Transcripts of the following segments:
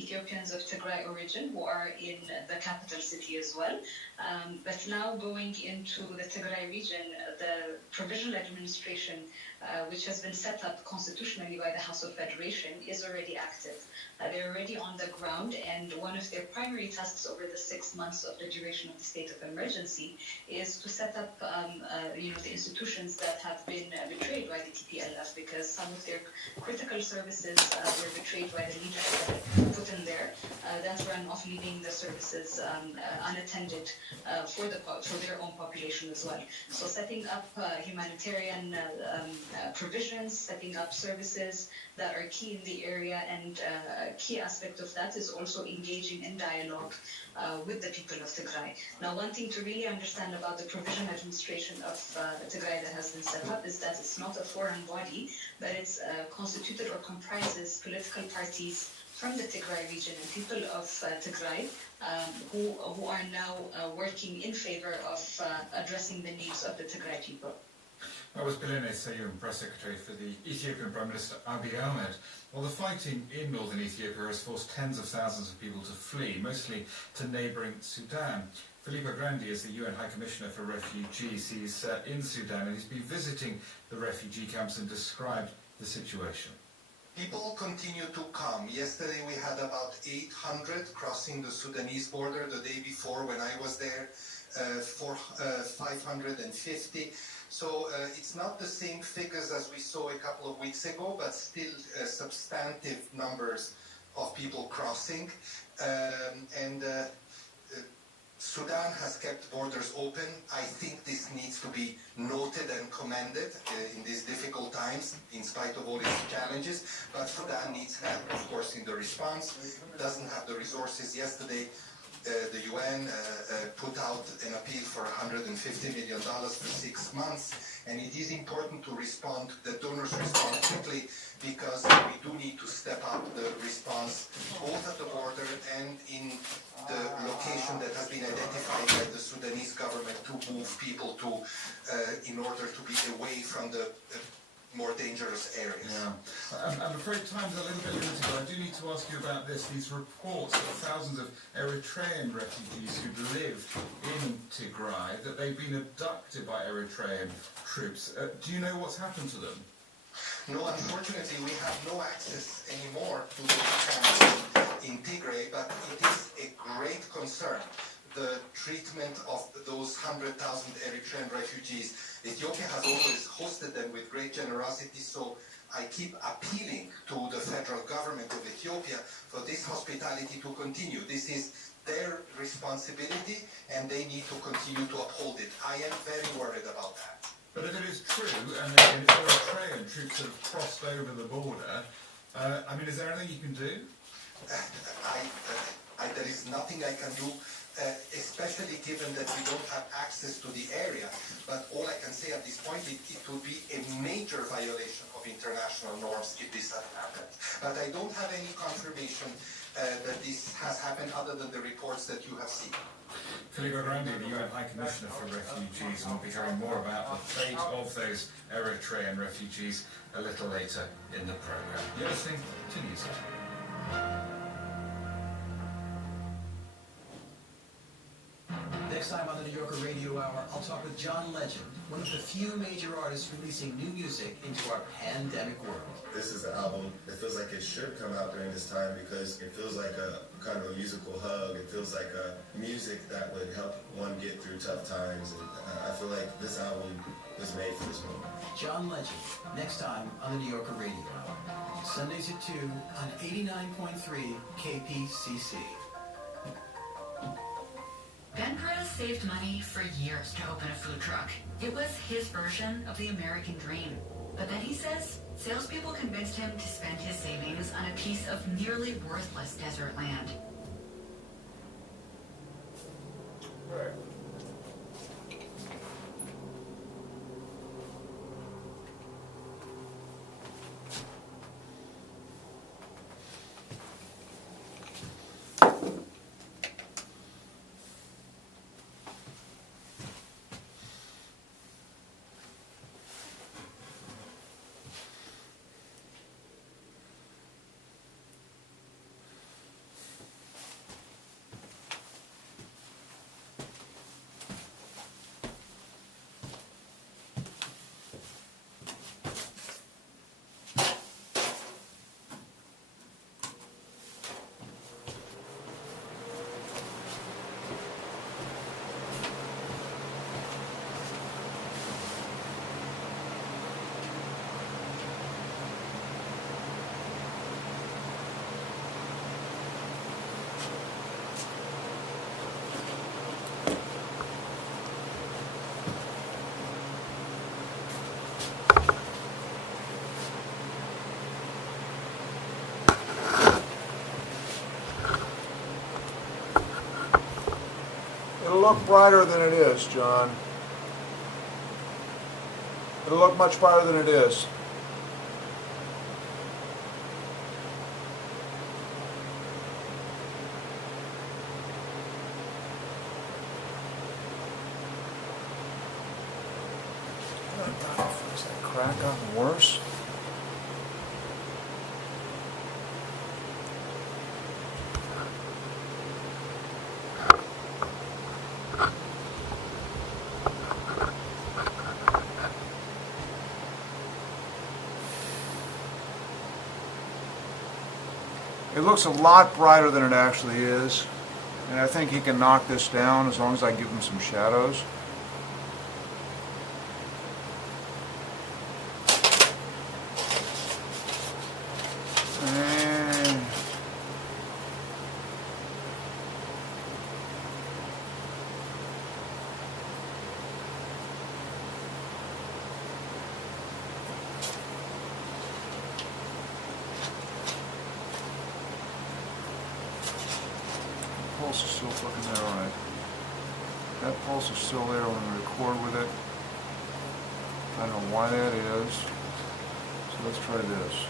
Ethiopians of Tigray origin who are in the capital city as well. But now going into the Tigray region, the provisional administration, which has been set up constitutionally by the House of Federation, is already active. They're already on the ground, and one of their primary tasks over the 6 months of the duration of the state of emergency is to set up, the institutions that have been betrayed by the TPLF, because some of their critical services were betrayed by the leadership put in there that ran off, leaving the services unattended for their own population as well. So setting up humanitarian provisions, setting up services that are key in the area, and a key aspect of that is also engaging in dialogue with the people of Tigray. Now, one thing to really understand about the provisional administration of Tigray that has been set up is that it's not a foreign body, but it's constituted or comprises political parties from the Tigray region and people of Tigray who are now working in favor of addressing the needs of the Tigray people. That was Bilene Seyum, Press Secretary for the Ethiopian Prime Minister Abiy Ahmed. Well, the fighting in northern Ethiopia has forced tens of thousands of people to flee, mostly to neighbouring Sudan. Filippo Grandi is the UN High Commissioner for Refugees. He's in Sudan and he's been visiting the refugee camps and described the situation. People continue to come. Yesterday we had about 800 crossing the Sudanese border. The day before, when I was there, 550. So it's not the same figures as we saw a couple of weeks ago, but still substantive numbers of people crossing. Sudan has kept borders open. I think this needs to be noted and commended in these difficult times, in spite of all its challenges. But Sudan needs help, of course, in the response. Doesn't have the resources. Yesterday, the UN put out an appeal for $150 million for 6 months, and it is important to respond, the donors respond quickly, because we do need to step up the response both at the border and in the location that has been identified by the Sudanese government to move people to, in order to be away from the more dangerous areas. Yeah. I'm afraid time's a little bit limited, but I do need to ask you about this. These reports of thousands of Eritrean refugees who live in Tigray, that they've been abducted by Eritrean troops. Do you know what's happened to them? No, unfortunately, we have no access anymore to the camps in Tigray, but it is a great concern. The treatment of those 100,000 Eritrean refugees. Ethiopia has always hosted them with great generosity, so I keep appealing to the federal government of Ethiopia for this hospitality to continue. This is their responsibility, and they need to continue to uphold it. I am very worried about that. But if it is true, and if Eritrean troops have crossed over the border, is there anything you can do? There is nothing I can do. Especially given that we don't have access to the area. But all I can say at this point, it would be a major violation of international norms if this had happened. But I don't have any confirmation that this has happened other than the reports that you have seen. Filippo Grandi, the UN High Commissioner for Refugees, and we'll be hearing more about the fate of those Eritrean refugees a little later in the programme. You're listening to Newsline. Next time on the New Yorker Radio Hour, I'll talk with John Legend, one of the few major artists releasing new music into our pandemic world. This is an album that feels like it should come out during this time because it feels like a kind of a musical hug. It feels like a music that would help one get through tough times. And I feel like this album was made for this moment. John Legend, next time on the New Yorker Radio Hour. Sundays at 2 on 89.3 KPCC. Ben Perez saved money for years to open a food truck. It was his version of the American dream. But then he says salespeople convinced him to spend his savings on a piece of nearly worthless desert land. Right. It'll look brighter than it is, John. It'll look much brighter than it is. Has that crack gotten worse? It looks a lot brighter than it actually is, and I think he can knock this down as long as I give him some shadows. And pulse is still fucking there, alright. That pulse is still there when we record with it. I don't know why that is. So let's try this.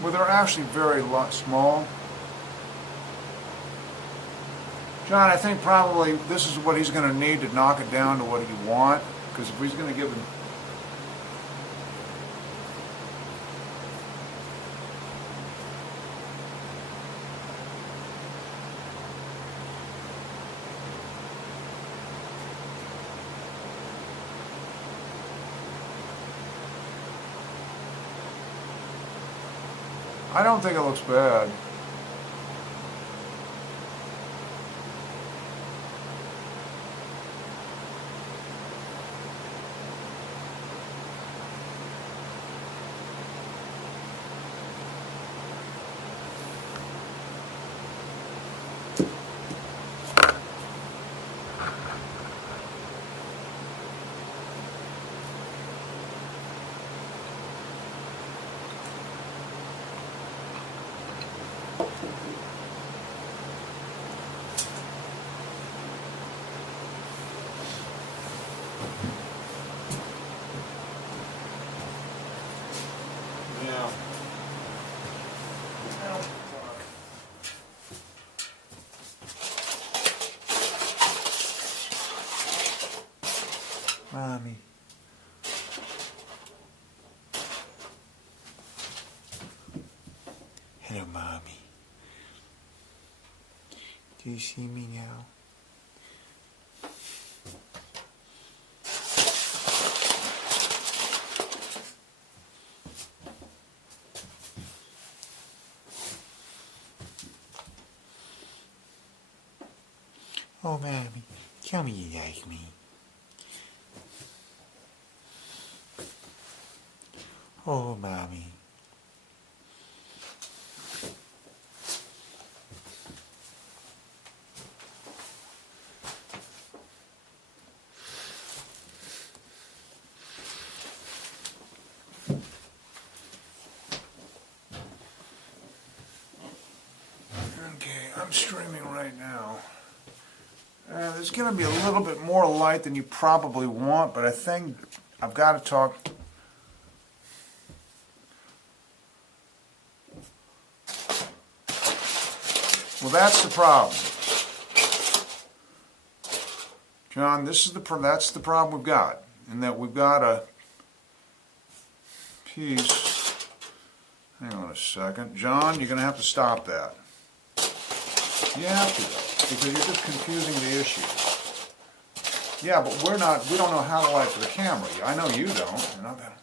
Well, they're actually very small. John, I think probably this is what he's going to need to knock it down to what you want, because if he's going to give him... I don't think it looks bad. Mommy. Hello, Mommy. Do you see me now? Oh, Mommy, tell me you like me. Oh, Mommy. Okay, I'm streaming right now. There's going to be a little bit more light than you probably want, but I think I've got to talk... Well, that's the problem. John, that's the problem we've got, in that we've got a piece. Hang on a second. John, you're going to have to stop that. You have to, because you're just confusing the issue. Yeah, but we don't know how to light for the camera. I know you don't. You're not that.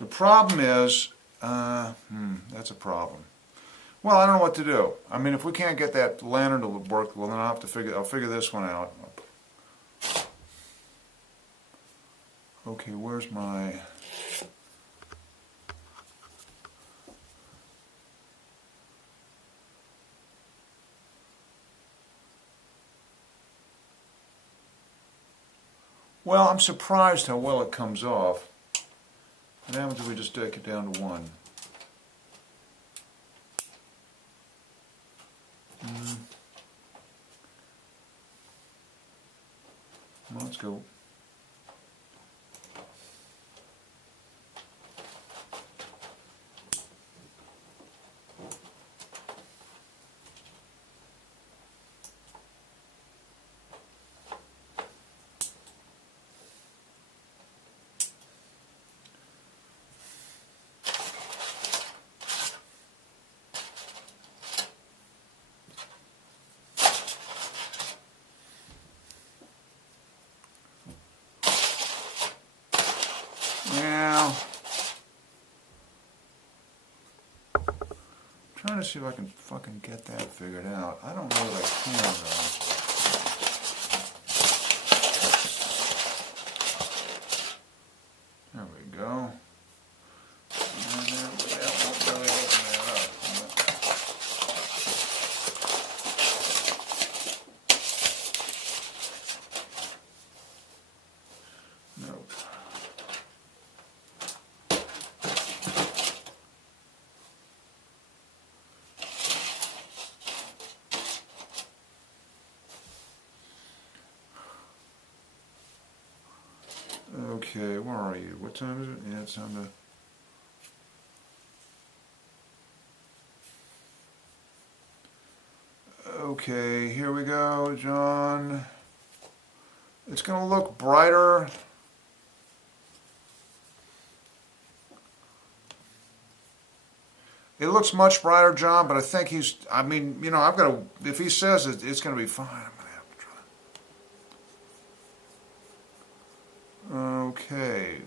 The problem is, that's a problem. Well, I don't know what to do. I mean, if we can't get that lantern to work, well, then I'll figure this one out. Okay, where's my... Well, I'm surprised how well it comes off. What happens if we just take it down to 1? Well, let's go. Now, I'm trying to see if I can fucking get that figured out. I don't know that I can, though. There we go. And then that won't really open that up. Nope. Okay, where are you? What time is it? Yeah, it's time to... Okay, here we go, John. It's going to look brighter. It looks much brighter, John, but I think he's... I mean, you know, I've got to... If he says it's going to be fine, I'm going to have to try. Okay.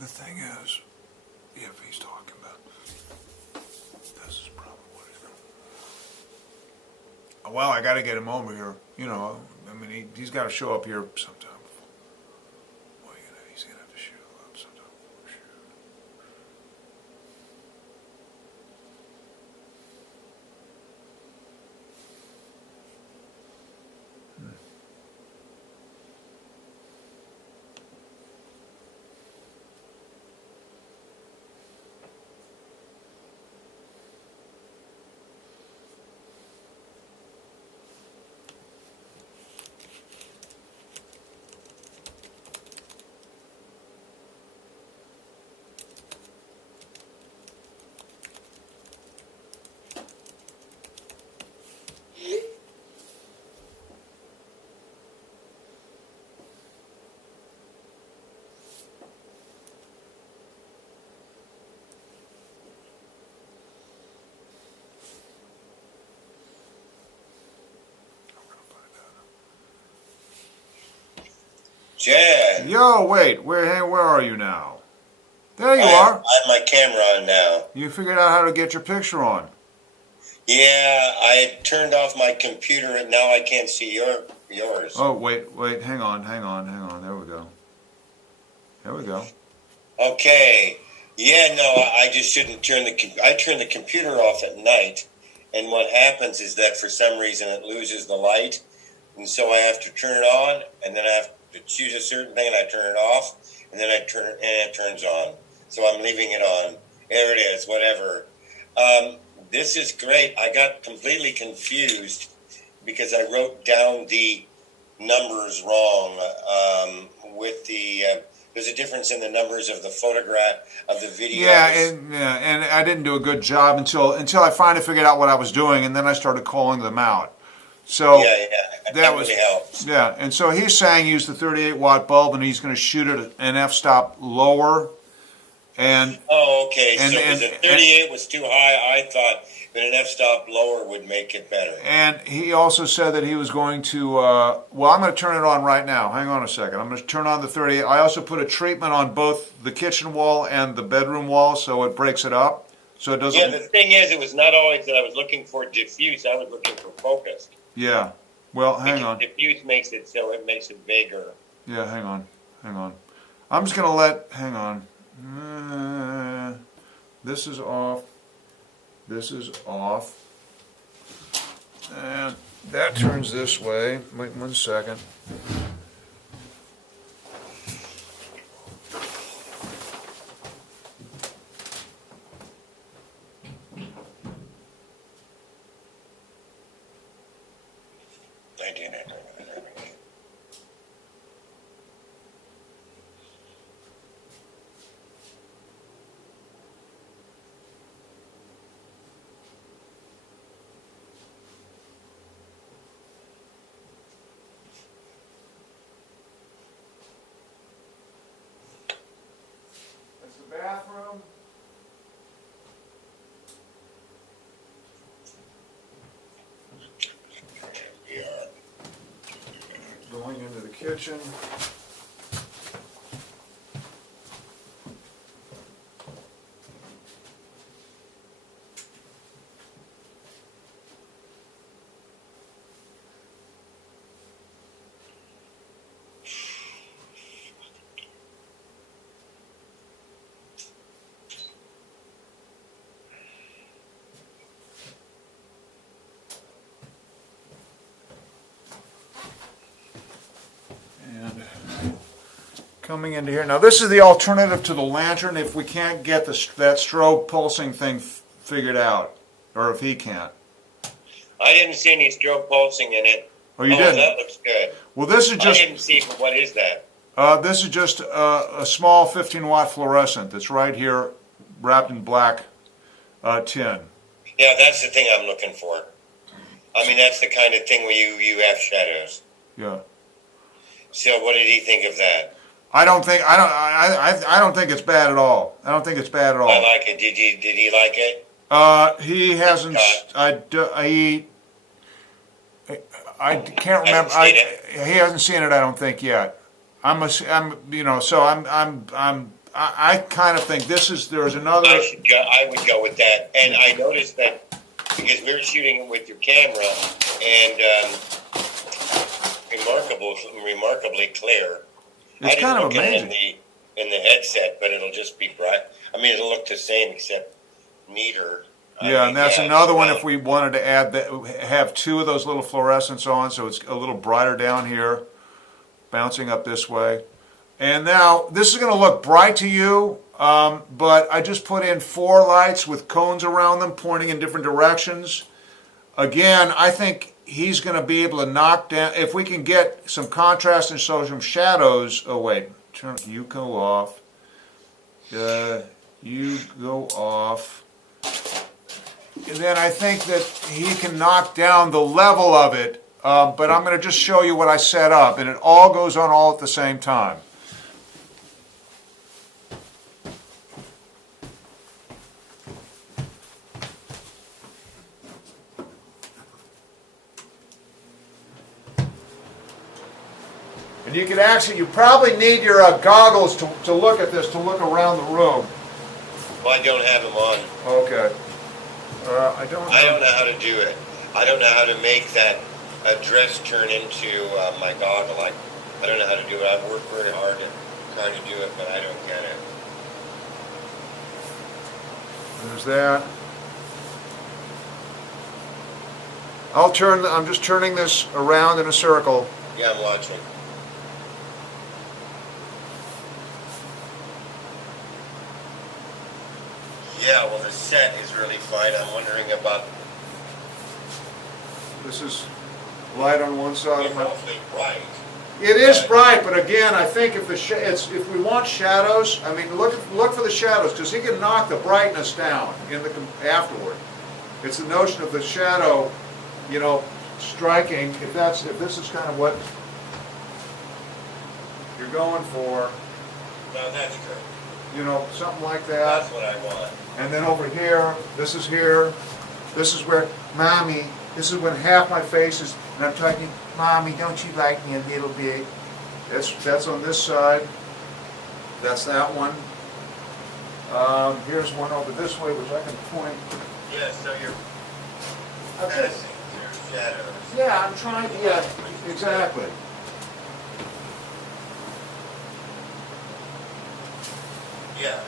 The thing is, if he's talking about, this is probably what he's going. Well, I got to get him over here. You know, I mean, he's got to show up here sometime before. Well, you know, he's gonna have to shoot up sometime before. Jan. Yo, wait, where are you now? There you I are. have my camera on now. You figured out how to get your picture on. Yeah, I had turned off my computer and now I can't see yours. Oh, wait, hang on. There we go. Okay. Yeah, no, I just shouldn't I turn the computer off at night, and what happens is that for some reason it loses the light, and so I have to turn it on, and then I have to choose a certain thing, and I turn it off, and then it turns on. So I'm leaving it on. There it is, whatever. This is great. I got completely confused because I wrote down the numbers wrong with the... there's a difference in the numbers of the photograph, of the videos. Yeah, and I didn't do a good job until I finally figured out what I was doing, and then I started calling them out. So that really helps. Yeah, and so he's saying use the 38-watt bulb, and he's going to shoot it an f-stop lower. And okay. So because the 38 was too high, I thought that an f-stop lower would make it better. And he also said that he was going to, well, I'm going to turn it on right now. Hang on a second. I'm going to turn on the 38. I also put a treatment on both the kitchen wall and the bedroom wall, so it breaks it up. So it doesn't... Yeah, the thing is, it was not always that I was looking for diffuse. I was looking for focused. Yeah. Well, hang on. Diffuse makes it so it makes it bigger. Yeah, hang on. I'm just going to hang on. This is off. And that turns this way. Wait 1 second. Bathroom. Going into the kitchen. Coming into here. Now this is the alternative to the lantern if we can't get that strobe pulsing thing figured out, or if he can't. I didn't see any strobe pulsing in it. Oh, you didn't? That looks good. Well, this is just... I didn't see, but what is that? This is just a small 15-watt fluorescent that's right here, wrapped in black tin. Yeah, that's the thing I'm looking for. I mean, that's the kind of thing where you have shadows. Yeah. So what did he think of that? I don't think it's bad at all. I don't think it's bad at all. I like it. Did he like it? He hasn't. I can't remember. He hasn't seen it. I don't think yet. I kind of think there's another. I would go with that. And I noticed that because we were shooting it with your camera and remarkably clear. It's kind of amazing. In the headset, but it'll just be bright. I mean, it'll look the same except neater. Yeah, and that's another one if we wanted to have two of those little fluorescents on, so it's a little brighter down here, bouncing up this way. And now, this is going to look bright to you, but I just put in 4 lights with cones around them pointing in different directions. Again, I think he's going to be able to knock down, if we can get some contrast and show some shadows. Oh wait, you go off. You go off. And then I think that he can knock down the level of it, but I'm going to just show you what I set up, and it all goes on all at the same time. And you could actually, you probably need your goggles to look at this, to look around the room. Well, I don't have them on. Okay. I don't know how to do it. I don't know how to make that dress turn into my goggle. I don't know how to do it. I've worked very hard to try to do it, but I don't get it. There's that. I'm just turning this around in a circle. Yeah, I'm watching. Yeah, well, the set is really fine. I'm wondering about... This is light on one side It's of my... awfully bright. It is bright, but again, I think if if we want shadows, I mean, look for the shadows, because he can knock the brightness down in the afterward. It's the notion of the shadow, you know, striking. If this is kind of what you're going for, No, that's good. you know, something like that. That's what I want. And then over here, this is here. This is where, Mommy, this is when half my face is, and I'm talking, Mommy, don't you like me a little bit? That's on this side. That's that one. Here's one over this way, which I can point. Yeah, so you're Okay. passing through shadows. Yeah, I'm trying to, yeah, exactly. Yeah.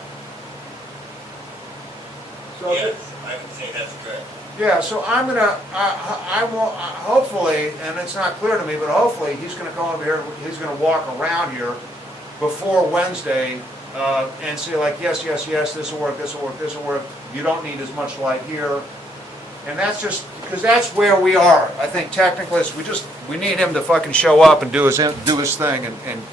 So Yes, I would say that's good. yeah, so I'm gonna, I will, hopefully, and it's not clear to me, but hopefully he's gonna go over here, he's gonna walk around here before Wednesday, and say like, yes, yes, yes, this will work, this will work, this will work. You don't need as much light here. And that's just, because that's where we are. I think technically, we need him to fucking show up and do his thing and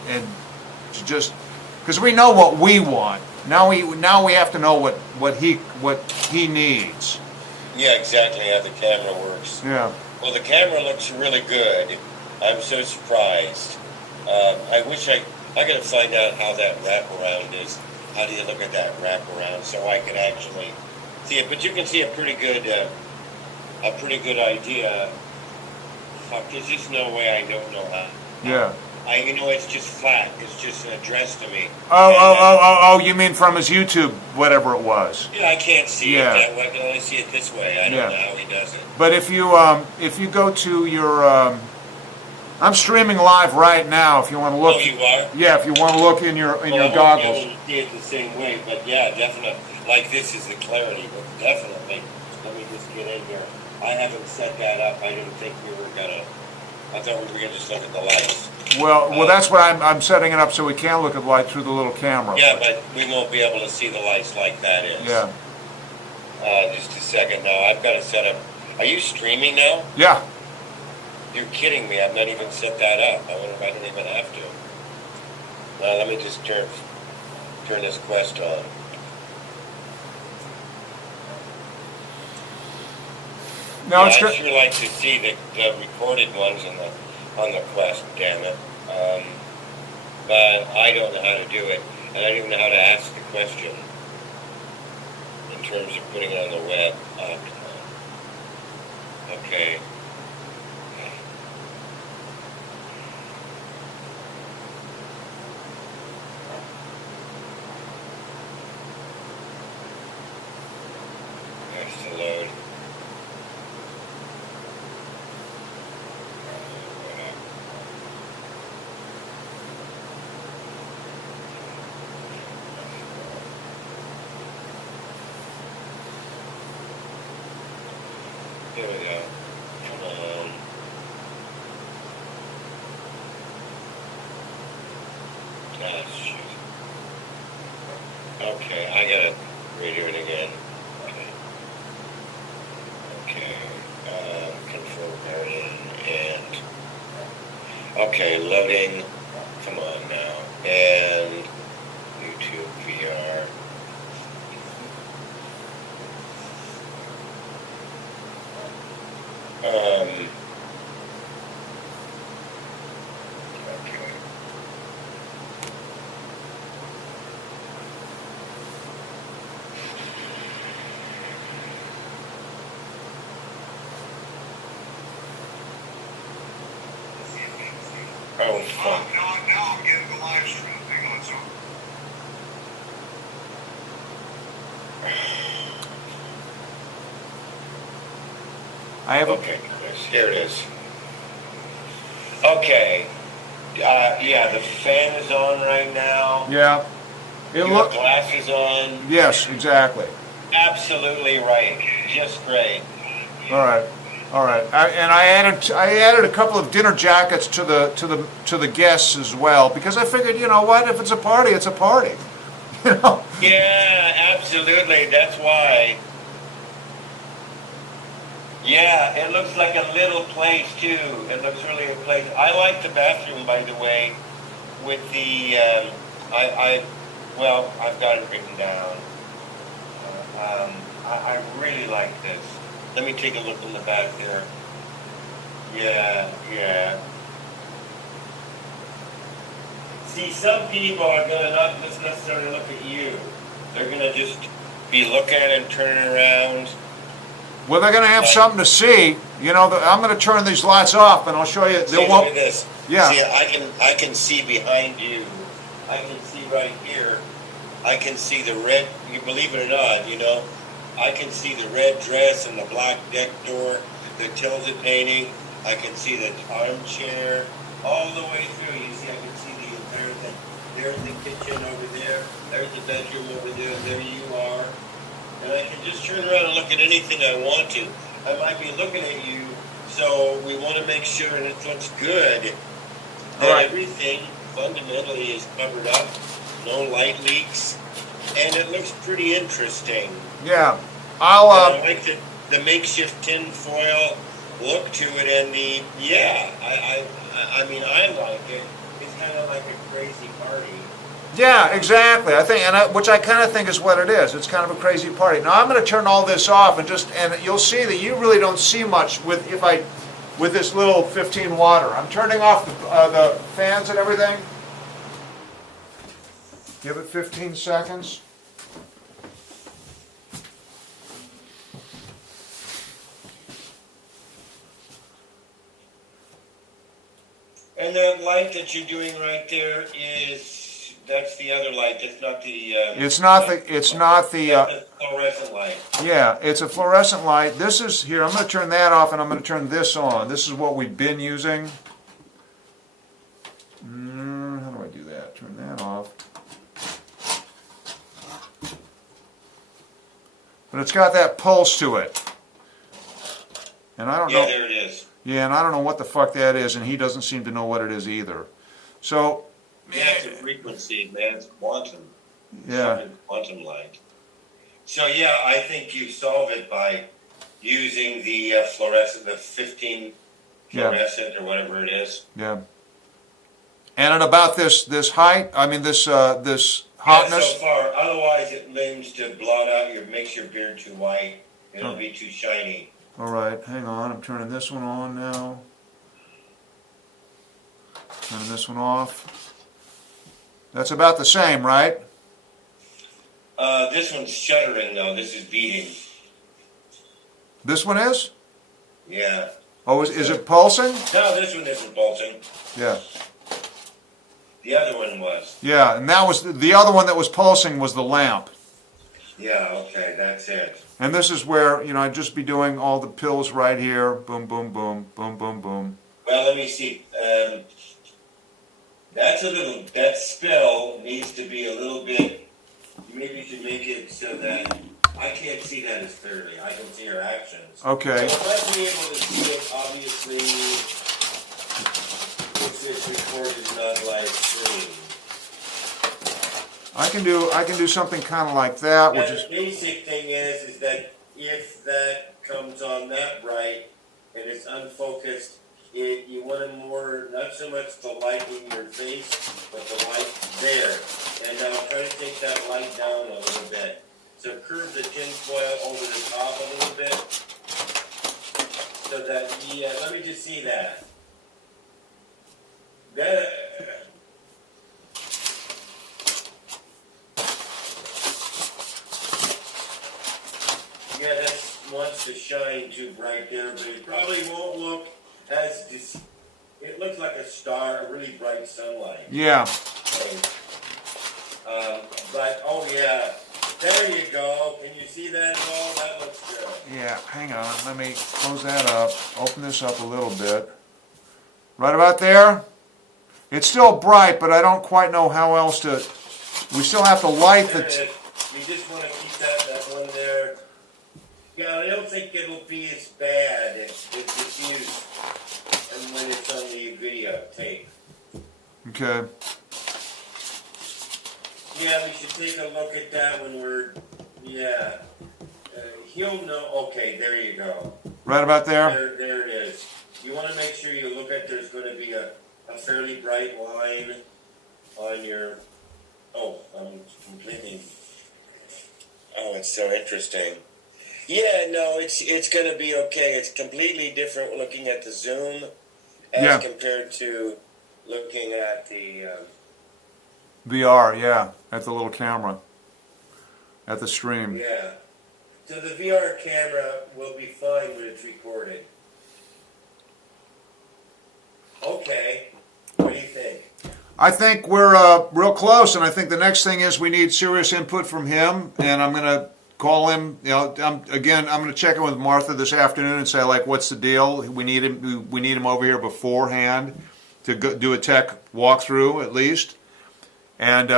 to just, because we know what we want. Now we have to know what he needs. Yeah, exactly how the camera works. Yeah. Well, the camera looks really good. I'm so surprised. I wish I gotta find out how that wraparound is. How do you look at that wraparound so I can actually see it? But you can see a pretty good idea. Fuck, there's just no way I don't know how. Yeah. It's just flat. It's just an address to me. Oh, you mean from his YouTube, whatever it was. Yeah, I can't see Yeah. it that way. I can only see it this way. I don't know how he does it. But if you go to your, I'm streaming live right now. If you want to look. Oh, you are? Yeah, if you want to look in your Well, goggles. I won't see it the same way, but yeah, definitely. Like this is the clarity, but definitely. Let me just get in here. I haven't set that up. I didn't think we were gonna. I thought we were gonna just look at the lights. Well, that's what I'm setting it up so we can look at the light through the little camera. Yeah, but we won't be able to see the lights like that is. Yeah. Just a second now. I've got to set up. Are you streaming now? Yeah. You're kidding me. I've not even set that up. I wonder if I don't even have to. Let me just turn this Quest on. No, yeah, it's I'd good. sure like to see the recorded ones on the Quest, damn it. But I don't know how to do it, and I don't even know how to ask the question in terms of putting it on the web. Okay. That's to load. There we go. Come on. Ah, shoot. Okay, I gotta redo it again. Okay. Control version and okay, loading. Come on now. And YouTube VR. Okay. Oh, fuck. I have a, Okay, here it is. Okay. Yeah, the fan is on right now. yeah. It Your look, glasses on. yes, exactly. Absolutely right. Just great. All right, all right. I added a couple of dinner jackets to the guests as well because I figured, you know what, if it's a party, it's a party. You know. Yeah, absolutely. That's why. Yeah, it looks like a little place too. It looks really a place. I like the bathroom, by the way, with the. Well, I've got it written down. I really like this. Let me take a look in the back there. Yeah, yeah. See, some people are gonna not just necessarily look at you. They're gonna just be looking and turning around. Well, they're going to have something to see. You know, I'm going to turn these lights off, and I'll show you. See, look at this. Yeah. See, I can see behind you. I can see right here. I can see the red. You believe it or not, you know, I can see the red dress and the black deck door, the tilted painting. I can see the armchair all the way through. You see, I can see the entire thing. There's the kitchen over there. There's the bedroom over there. There you are. And I can just turn around and look at anything I want to. I might be looking at you, so we want to make sure that it looks good. That everything fundamentally is covered up, no light leaks, and it looks pretty interesting. Yeah, I like the makeshift tin foil look to it, and the I mean I like it. It's kind of like a crazy party. Yeah, exactly. I think, which I kind of think is what it is. It's kind of a crazy party. Now I'm going to turn all this off, and you'll see that you really don't see much with this little 15 water. I'm turning off the fans and everything. Give it 15 seconds. And that light that you're doing right there that's the other light. That's not the. It's not the fluorescent light. Yeah, it's a fluorescent light. This is here. I'm going to turn that off, and I'm going to turn this on. This is what we've been using. How do I do that? Turn that off. But it's got that pulse to it, and I don't know. Yeah, there it is. Yeah, and I don't know what the fuck that is, and he doesn't seem to know what it is either. So. Yeah, it's a frequency, man. It's quantum. Yeah. Quantum light. So yeah, I think you solve it by using the fluorescent, the 15 fluorescent or whatever it is. Yeah. And at about this height, I mean this hotness. Yeah, so far, otherwise it leans to blot out makes your beard too white. It'll be too shiny. All right, hang on. I'm turning this one on now. Turning this one off. That's about the same, right? This one's shuddering though. This is beating. This one is? Yeah. Oh, is it pulsing? No, this one isn't pulsing. Yeah. The other one was. Yeah, and that was the other one that was pulsing was the lamp. Yeah, okay, that's it. And this is where, you know, I'd just be doing all the pills right here. Boom, boom, boom, boom, boom, boom. Well, let me see. That spill needs to be a little bit, maybe you should make it so that I can't see that as clearly. I can see your actions. Okay. So if I'd be able to see it, obviously, if this report is not live stream. I can do something kind of like that, which is. The basic thing is that if that comes on that bright and it's unfocused, you want to more, not so much the light in your face, but the light there. And now try to take that light down a little bit. So curve the tin foil over the top a little bit. So that, yeah, let me just see that. Yeah, that wants to shine too bright there, but it probably won't look as it looks like a star, a really bright sunlight. Yeah. But oh yeah, there you go. Can you see that at all? That looks good. Yeah, hang on. Let me close that up. Open this up a little bit. Right about there? It's still bright, but I don't quite know how else to... We still have to light the... You just want to keep that one there. Yeah, I don't think it'll be as bad if it's used and when it's on the videotape. Okay. Yeah, we should take a look at that when we're... Yeah. He'll know... Okay, there you go. Right about there? There it is. You want to make sure you look at... There's going to be a fairly bright line on your... Oh, I'm completely... Oh, it's so interesting. Yeah, no, it's going to be okay. It's completely different looking at the zoom as compared to looking at the... VR, yeah, at the little camera, at the stream. Yeah. So the VR camera will be fine when it's recorded. Okay. What do you think? I think we're real close, and I think the next thing is we need serious input from him, and I'm going to call him. You know, I'm going to check in with Martha this afternoon and say, like, what's the deal? We need him over here beforehand to do a tech walkthrough at least, and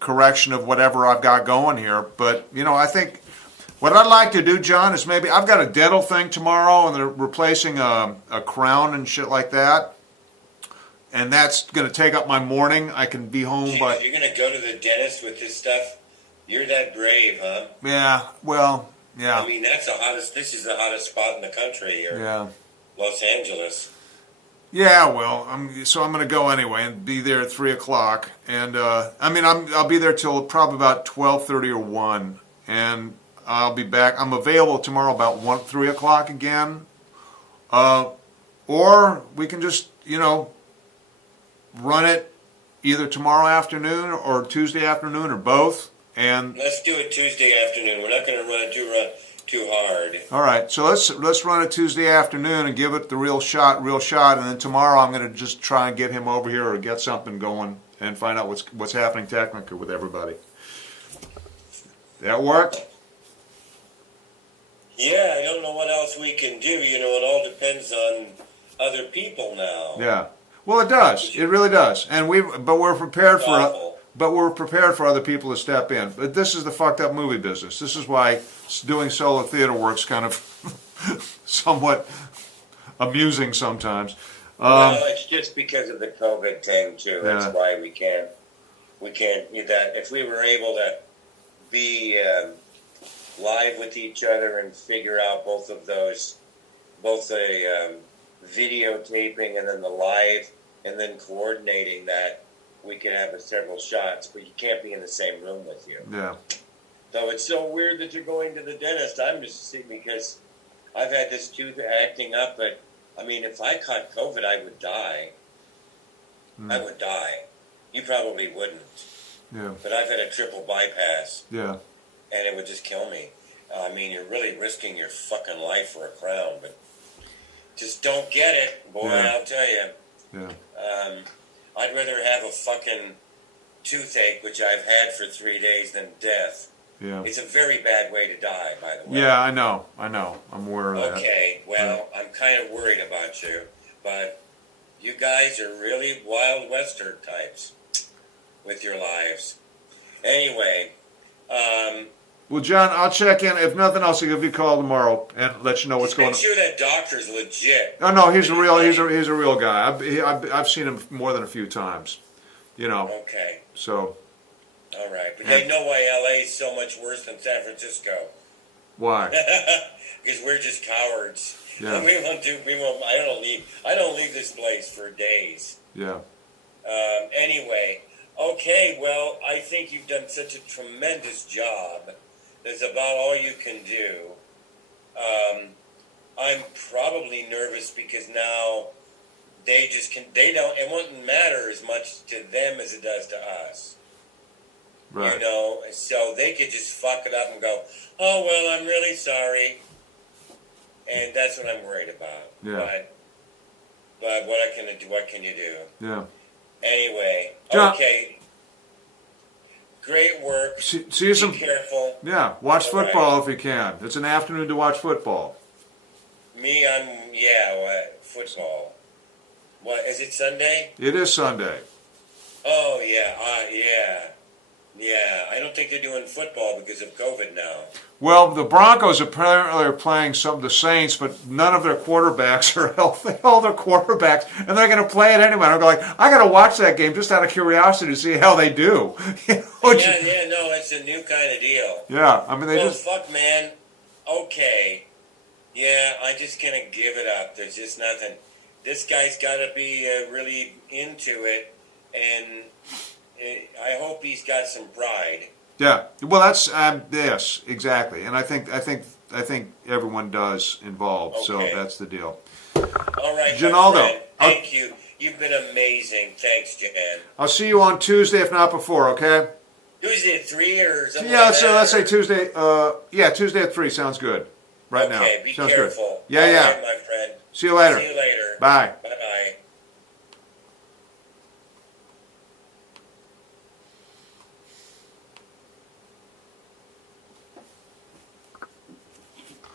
correction of whatever I've got going here. But, you know, I think what I'd like to do, John, is maybe I've got a dental thing tomorrow, and they're replacing a crown and shit like that. And that's going to take up my morning. I can be home by... You're going to go to the dentist with this stuff? You're that brave, huh? Yeah, well, yeah. I mean, that's the hottest... This is the hottest spot in the country here. Yeah. Los Angeles. Yeah, well, I'm going to go anyway and be there at 3 o'clock. And, I mean, I'll be there till probably about 12:30 or 1. And I'll be back. I'm available tomorrow about 3 o'clock again. Or we can just, you know... run it either tomorrow afternoon or Tuesday afternoon or both, and let's do it Tuesday afternoon. We're not going to run it too hard. All right, so let's run it Tuesday afternoon and give it the real shot, and then tomorrow I'm going to just try and get him over here or get something going and find out what's happening technically with everybody. That work? Yeah, I don't know what else we can do. You know, it all depends on other people now. Yeah. Well, it does. It really does. And we're prepared for other people to step in. But this is the fucked up movie business. This is why doing solo theater work's kind of somewhat amusing sometimes. Well, it's just because of the COVID thing too. That's why we can't do that. If we were able to be live with each other and figure out both the videotaping and then the live and then coordinating that, we could have several shots, but you can't be in the same room with you. Yeah. So it's so weird that you're going to the dentist. I'm just sick because I've had this tooth acting up, but I mean, if I caught COVID, I would die. I would die. You probably wouldn't. Yeah. But I've had a triple bypass. Yeah. And it would just kill me. I mean, you're really risking your fucking life for a crown, but just don't get it, boy, I'll tell you. Yeah. I'd rather have a fucking toothache, which I've had for 3 days, than death. Yeah. It's a very bad way to die, by the way. Yeah, I know. I'm aware of that. Okay, well, I'm kind of worried about you, but you guys are really Wild Western types with your lives. Anyway, well, John, I'll check in. If nothing else, I'll give you a call tomorrow and let you know what's going on. Make sure that doctor's legit. Oh no, he's a real guy. I've seen him more than a few times. You know. Okay. So. All right, but they know why LA is so much worse than San Francisco. Why? Because we're just cowards. Yeah. We won't. I don't leave this place for days. Yeah. Anyway, okay. Well, I think you've done such a tremendous job. That's about all you can do. I'm probably nervous because now it wouldn't matter as much to them as it does to us. Right. You know, so they could just fuck it up and go, oh, well, I'm really sorry. And that's what I'm worried about. Yeah. But what can you do? Yeah. Anyway, John. okay. Great work. See you some. Be careful. Yeah, watch All football right. if you can. It's an afternoon to watch football. Me, football. What, is it Sunday? It is Sunday. Oh, yeah, yeah. I don't think they're doing football because of COVID now. Well, the Broncos apparently are playing some of the Saints, but none of their quarterbacks are healthy. All their quarterbacks, and they're going to play it anyway. I'm going, I got to watch that game just out of curiosity to see how they do. No, it's a new kind of deal. Yeah, I mean Fuck, man. Okay. Yeah, I just gonna give it up. There's just nothing. This guy's got to be really into it, and I hope he's got some pride. Yeah, well, that's yes, exactly, and I think everyone does involved. Okay. So that's the deal. All right, Ginaldo, my friend, thank you. You've been amazing. Thanks, Jan. I'll see you on Tuesday, if not before. Okay. Tuesday at 3 or something. Yeah, like so that, let's say Tuesday. Tuesday at 3 sounds good. Right now. Okay, be Sounds careful. good. Yeah. All right, my friend. See you later. See you later. Bye.